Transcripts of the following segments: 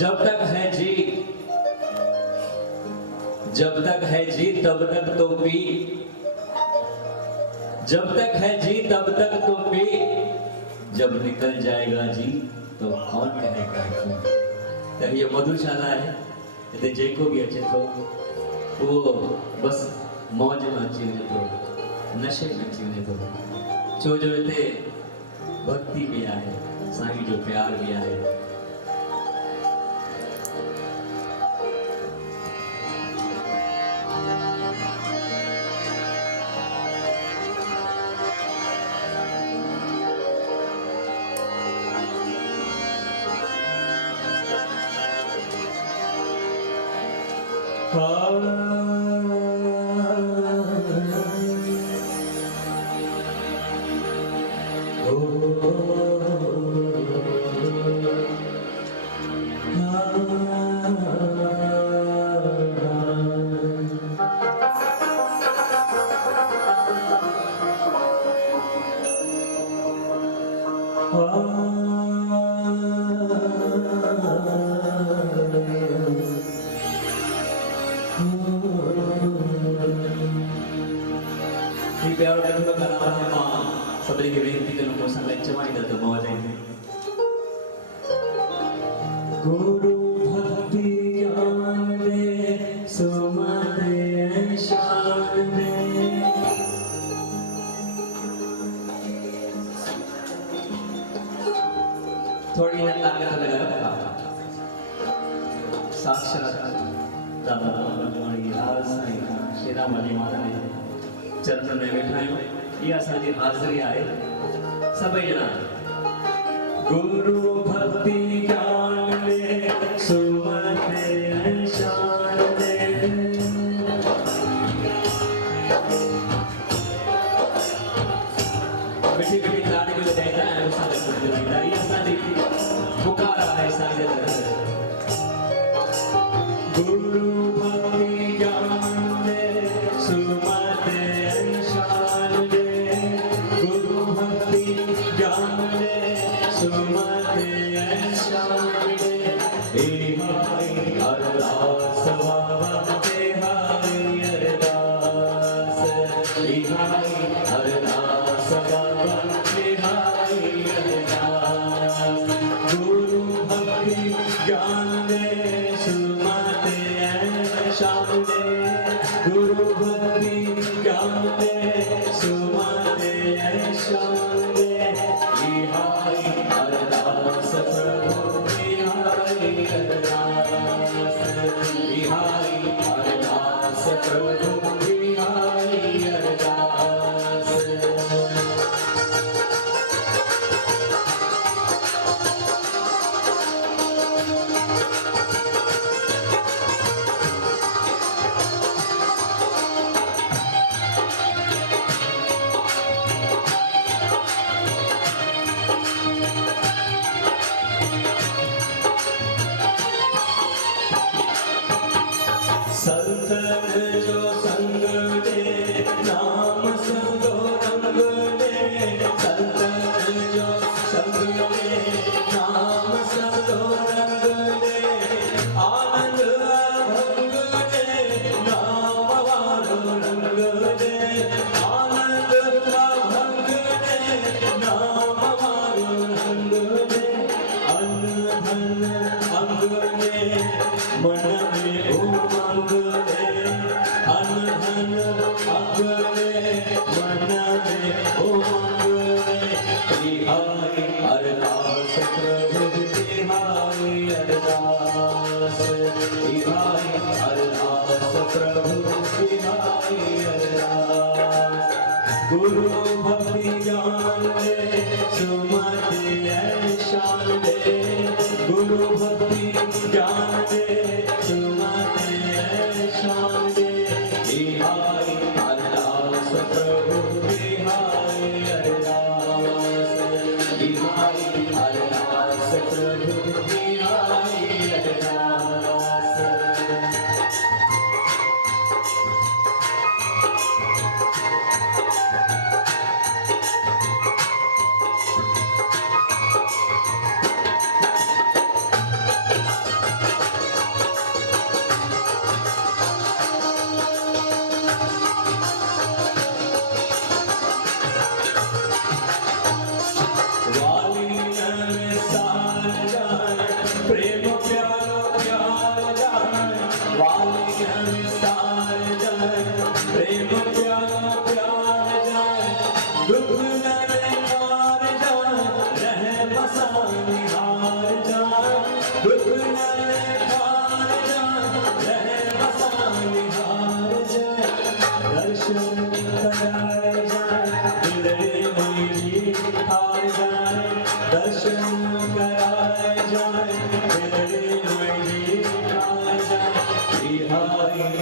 जब तक है जी, जब तक है जी तब तक तो पी, जब तक है जी तब तक तो पी, जब निकल जाएगा जी तो कौन कहेगा क्यों। तर ये मधुशाला है ते जेको भी अचे तो वो बस मौज में अची वञे तो, नशे में अची वञे तो। छो जो हिते भक्ति भी आहे, साईं जो प्यार भी आहे। प्यारो में थोड़ा गाना है मां सबरी के बेनती करूं को संग चवाई दा तो मौज है। गुरु भक्ति ज्ञान दे सुमते शान दे, थोड़ी न ताकत लगाओ। साक्षात दादा भगवान राज साईं शेरा वाली माता ने चरण में बैठा आहियूं। इहा असांजी हाज़िरी आहे सभई ॼणा। गुरु भक्ति ज्ञान दे सुमते शान दे, मिठी मिठी ताड़ी भी वॼाईंदा ऐं असां खे ॿुधाईंदा। इहा असांजी पुकार आहे साईं जे तरफ़। गुरु भक्ति ज्ञान दे सुमते गुरु भक्ति ज्ञान दे सुमते शान दे, गुरु भक्ति ज्ञान दे।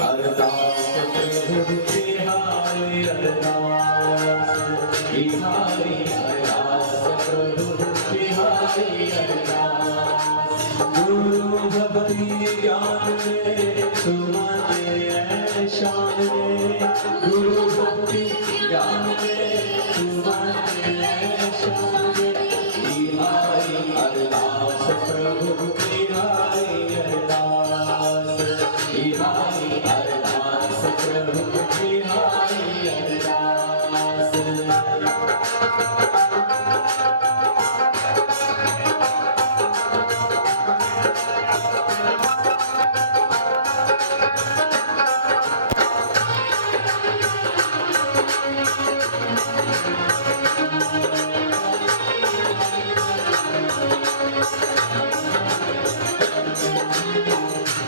अरदास प्रभु बिहारी अरदास बिहारी अरदास प्रभु बिहारी अरदास गुरु भक्ति ज्ञान में तुम्हारे शान में गुरु भक्ति ज्ञान में तुम्हारे शान में बिहारी अरदास प्रभु बिहारी अरदास बिहारी अरदास प्रभु बिहारी अरदास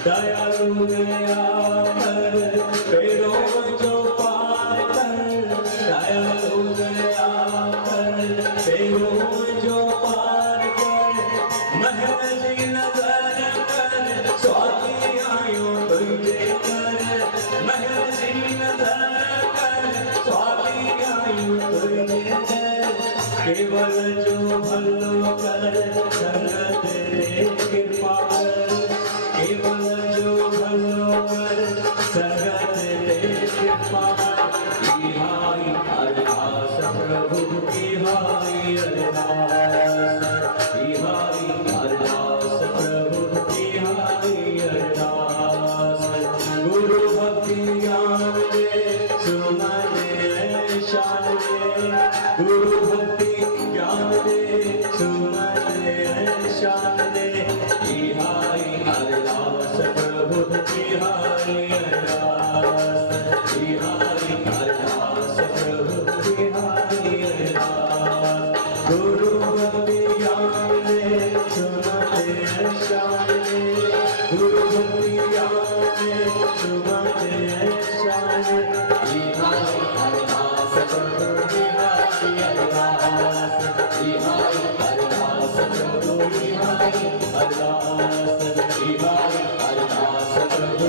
दयालु दया कर पेड़ों जो पार कर दयालु दया कर पेड़ों जो पार कर महल नजर कर स्वाति आयो तुझे कर महल नजर कर स्वाति आयो तुझे कर केवल जो भलो कर संग तेरे कृपा कर केवल जो भलो कर संगत तेरे कृपा बिहारी अरदास प्रभु बिहारी अरदास बिहारी अरदास प्रभु बिहारी अरदास गुरु भक्ति ज्ञान दे सुमन शान दे गुरु भक्ति ज्ञान दे सुमन शान दे बिहारी अरदास प्रभु बिहारी अरदास बिहारी अरदास प्रभु बिहारी अरदास गुरु भक्ति ज्ञान दे सुमते शान दे गुरु भक्ति ज्ञान दे सुमते शान दे बिहारी अरदास प्रभु बिहारी अरदास बिहारी अरदास प्रभु बिहारी अरदास बिहारी अरदास प्रभु